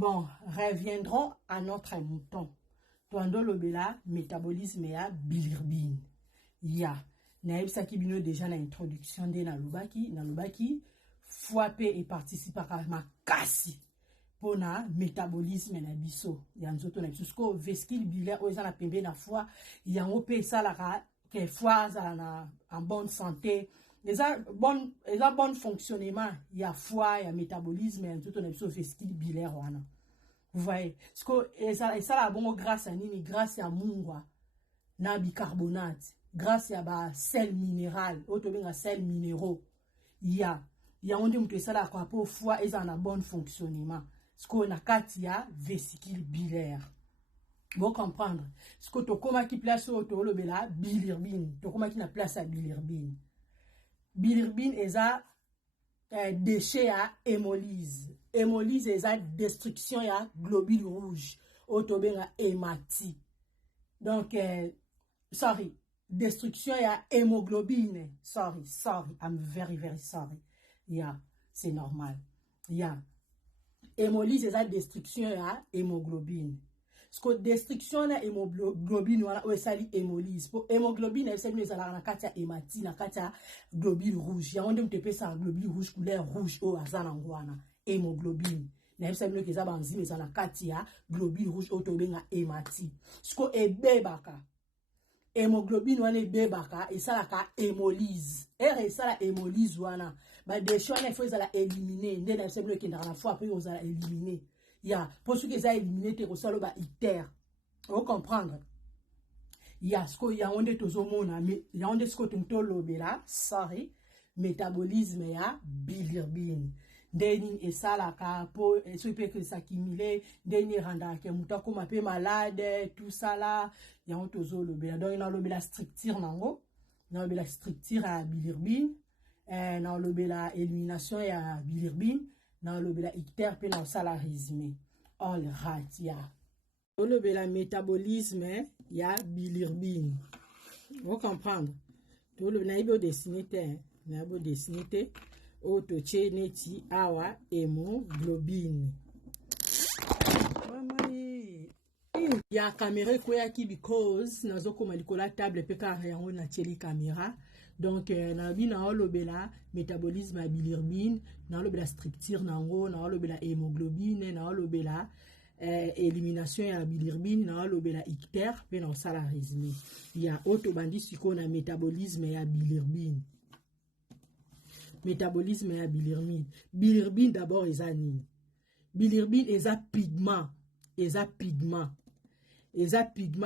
Bon, reviendrons à notre mouton. Toando lobela métabolisme ya bilirubine. Ya. Naebisa ki bino déjà na introduction de na lobaki foie pe et participe à makasi pour na métabolisme na biso. Ya nzoto na biso sko vesicule biliaire o na pembe na foie yango pe salaka que foie za en bonne santé. Les bon fonctionnement, il y a foie, il y a métabolisme, il y a tout on vesicule biliaire. Vous voyez, et ça la bon grâce à nini, grâce à mungwa, na bicarbonate, grâce à ba sel minéral, autobenga sel minéraux. Il y a on dit ça la quoi pour foie et ça a bon fonctionnement. Ce qu'on a katia vesicule biliaire. Vous comprendre. Ce que to koma qui place au to le bela bilirubine, to koma qui na place à bilirubine. Bilirubine est un déchet à hémolyse. Hémolyse est une destruction à globules rouges. Autobenga hématie. Donc, destruction à hémoglobine. Sorry, I'm very, very sorry. Yeah, c'est normal. Yeah. Hémolyse est une destruction à hémoglobine. Ce que destruction na hémoglobine wala o sali hémolyse pour hémoglobine c'est nous ala na katia hématine na katia globule rouge ya onde mtepe sa globule rouge couleur rouge o azana ngwana hémoglobine na c'est nous que za banzime za na katia globule rouge o to benga hématine ce que ebebaka hémoglobine wana ebebaka et ça la ka hémolyse et ça la hémolyse wana ba déchets wana il faut za la éliminer ndena c'est nous que na fois après on za la éliminer. Ya, pour ceux qui ont éliminé tes ressources, iter. Vous comprendre? Ya, ce qu'il y a on est aux hommes, mais il y a on est ce que tu l'obéla, sorry, métabolisme ya bilirubine. Deni et ça la capo, et ce que ça accumule, deni randa que mouta comme un peu malade, tout ça là, il y a on aux l'obéla. Donc il y a l'obéla stricture nango, il y a l'obéla stricture à bilirubine, il y a l'obéla élimination ya bilirubine. Dans le bela icter pe na salarisme all right ya dans le bela métabolisme ya bilirubine vous comprendre tout le naibo dessiné auto neti awa hémoglobine ya caméra ko ya ki because nazo koma likola table pe ka yango na teli caméra donc na bina olobela métabolisme ya bilirubine na olobela structure nango na olobela hémoglobine na olobela élimination ya bilirubine na olobela icter pe na salarisme ya auto bandi siko na métabolisme ya bilirubine bilirubine d'abord ezani bilirubine eza pigment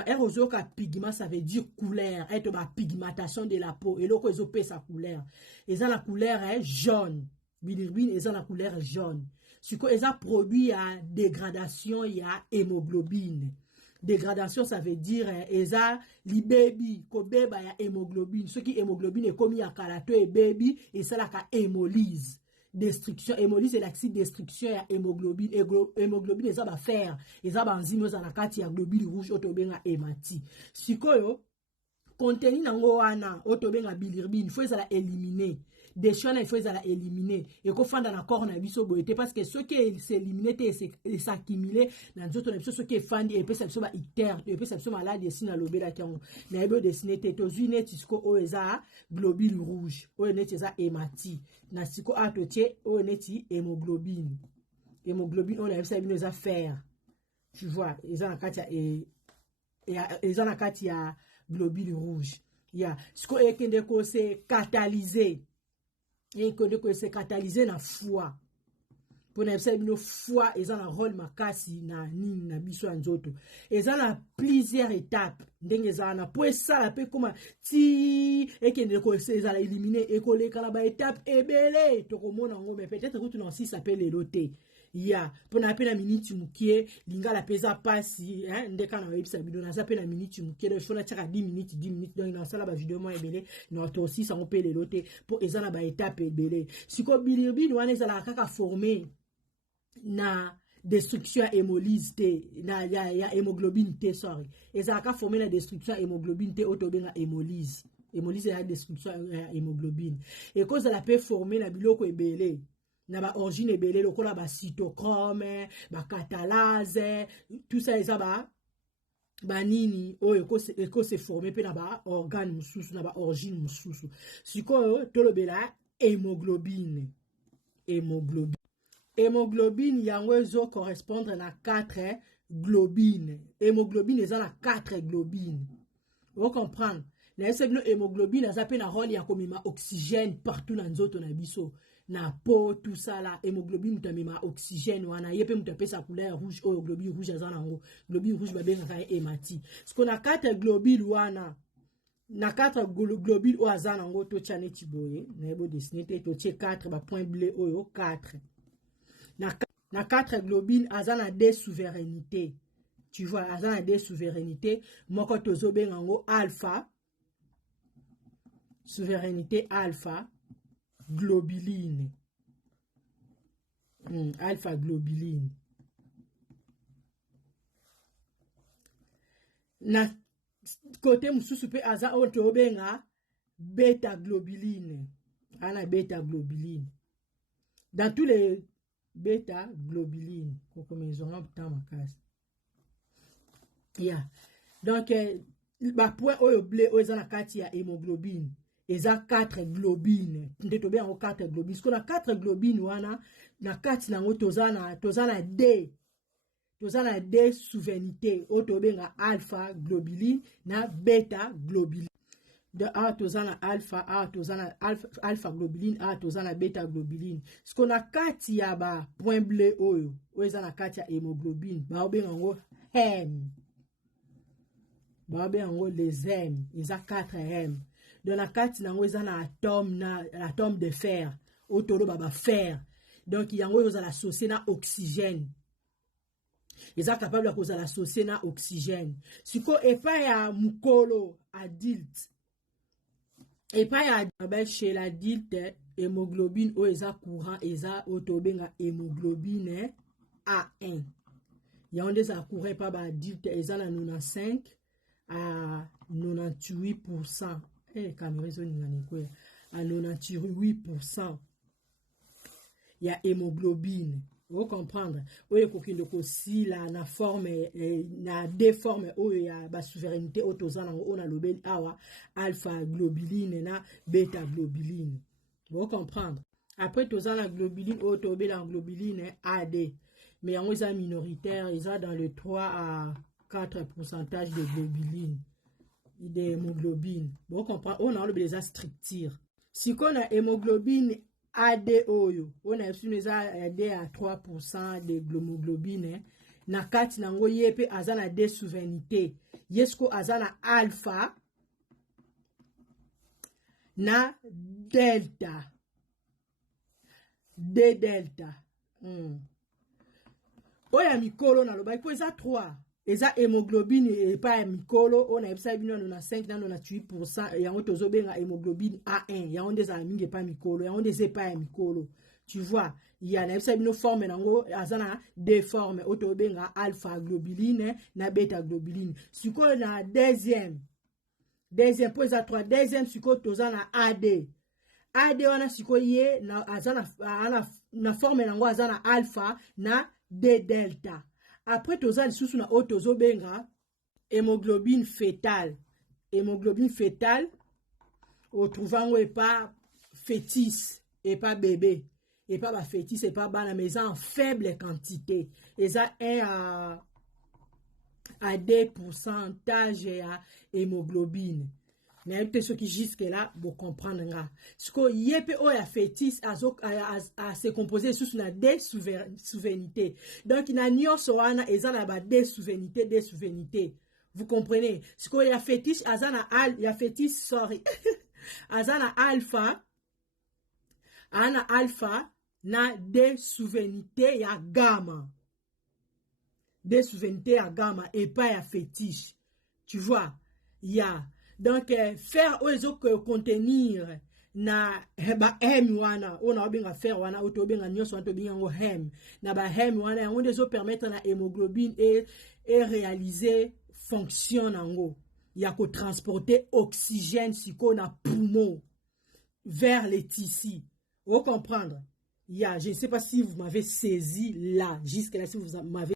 Erozoka pigment, ça veut dire couleur. Et ma pigmentation de la peau. Et l'autre, ils sa couleur. Et ça, la couleur est jaune. Bilirubine, et ça, la couleur est jaune. Ce que ça produit à dégradation, il y a hémoglobine. Dégradation, ça veut dire, et ça, li baby, ko beba ya hémoglobine. Ce qui hémoglobine est comme ya karato et baby, et ça, la ka hémolyse. Destruction hémolyse c'est l'acide destruction ya hémoglobine hémoglobine eza ba fer eza ba enzyme za na kati ya globule rouge otobenga hématie sikoyo contenu nango wana otobenga bilirubine faut ezala éliminer déchets il faut ezala éliminer et ko fanda na corps na biso boyete parce que ce qui s'éliminer te s'accumuler na nzoto na biso ce qui fandi et peut ça biso ba icter et peut ça biso maladie si na lobela kango na ebo dessiné te to zine tisiko o eza globule rouge o neti eza hématie na siko atotie o neti hémoglobine on a ça bino eza fer tu vois eza na kati ya eza na kati ya globule rouge. Ya, ce qu'on est que c'est catalysé. Et que c'est catalysé na foie. Pour n'absolument nos foie, ils ont un rôle makasi na nini na biso nzoto. Ils ont plusieurs étapes. Ndenge zana pour ça la pe comme ti et que c'est à éliminer et coller quand la étape ebele to komona ngo mais peut-être que tu n'en si s'appelle les lotés. Ya pour na pe na minute mukie linga la pesa pasi hein ndeka na website bido na zape na minute mukie de fona tchaka 10 minutes donc dans ça la vidéo moi ebele non to aussi ça on peut les lotés pour ezana ba étape ebele siko bilirubine wana ezala kaka former na destruction hémolyse te na ya hémoglobine te sorry ezala ka former na destruction hémoglobine te otobenga hémolyse est la destruction hémoglobine et cause la peut former na biloko ebele na ba origine ebele lokola ba cytochrome, ba catalase, tout ça eza ba nini oyo eko se former pe na ba organe mususu na ba origine mususu. Sikoyo tolobela hémoglobine. Hémoglobine yango ezo correspondre na 4 globines. Hémoglobine eza na 4 globines. Vous comprenez? Na hémoglobine eza pe na rôle ya komema oxygène partout na nzoto na biso. Na peau, tout ça là, hémoglobine mutamema oxygène wana yepe mutape sa couleur rouge oyo globule rouge eza nango. Globule rouge babengaka hématite. Parce qu'on a 4 globules wana. Na 4 globules oyo aza nango to tchane tiboye. Na yebo dessiner te to tche 4 ba point bleu oyo 4. Na 4 globules aza na des souverainetés. Tu vois, aza na des souverainetés. Moko tozo bengango alpha. Souveraineté alpha. Globuline. Alpha globuline. Na côté mususu pe aza oto benga bêta globuline. Ana bêta globuline. Dans tous les bêta globuline, comme ils ont un temps ma casse. Yeah. Donc ba point oyo bleu oyo za na kati ya hémoglobine. Eza 4 globines. Ndeto be en 4 globines. Ko na 4 globines wana na kati nango tozana D. Tozana D souveraineté. Oto benga alpha globuline na bêta globuline. De A tozana alpha, A tozana alpha globuline, A tozana bêta globuline. Sko na kati ya ba point bleu oyo eza na kati ya hémoglobine. Ba obenga ngo hème. Ba obenga ngo les hèmes. Eza 4 hèmes. Dans la carte nango eza na atome de fer otolo baba fer. Donc yango yoza la associé na oxygène. Eza capable de la associé na oxygène. Siko epa ya mukolo adulte. Epa ya chez l'adulte hémoglobine o eza courant eza otobenga hémoglobine A1. Yango eza courant pa ba adulte eza na 95 à 98%. À 98%. Il y a hémoglobine. Vous comprenez? Vous comprenez la na forme, na déforme, où il y a la souveraineté, on a l'obel awa, alpha globuline, na bêta globuline. Vous comprenez? Après, tout ça, la globuline, autobel en globuline, AD. Mais on est minoritaire, ils sont dans le 3 à 4% de globuline. D'hémoglobine. Bon, on a les structures. Si on a hémoglobine AD oyo, on a AD à 3% de hémoglobine. Na kati nango yepe azana des souveraineté. Yesko azana alpha na delta. De delta. Oya mikolo na loba ko eza 3. Eza hémoglobine et pas mikolo on a ebisa bino na 5 na 98% yango tozobenga hémoglobine A1 yango ndeza mingi pas mikolo yango ndeza pas mikolo. Tu vois, il y a ebisa bino forme nango azana deux formes otobenga alpha globuline na bêta globuline. Siko na deuxième point za 3 deuxième siko tozana AD. AD wana siko ye na azana na forme nango azana alpha na D delta. Après, tu as sous na otozo benga hémoglobine fétale. Hémoglobine fétale, au trouvant et pas fœtus et pas bébé. Et pas fœtus et pas bana, mais en faible quantité. Et ça est à des pourcentages à hémoglobine. Mais ce qui jusque là, vous comprenez. Ce que yépe o ya fœtus a se composer sous na des souverainetés. Donc il a nyonso wana ezana ba des souverainetés. Vous comprenez? Ce que ya fœtus azana azana alpha na des souverainetés ya gamma. Des souverainetés ya gamma et pas ya fœtus. Tu vois? Ya donc faire ozo contenir na ba hem wana ona obenga faire wana otobenga nyonso otobenga ngo hem na ba hem wana on dezo permettre na hémoglobine et réaliser fonction nango ya ko transporter oxygène siko na poumon vers les tissus. Vous comprendre? je ne sais pas si vous m'avez saisi là, jusque là, si vous m'avez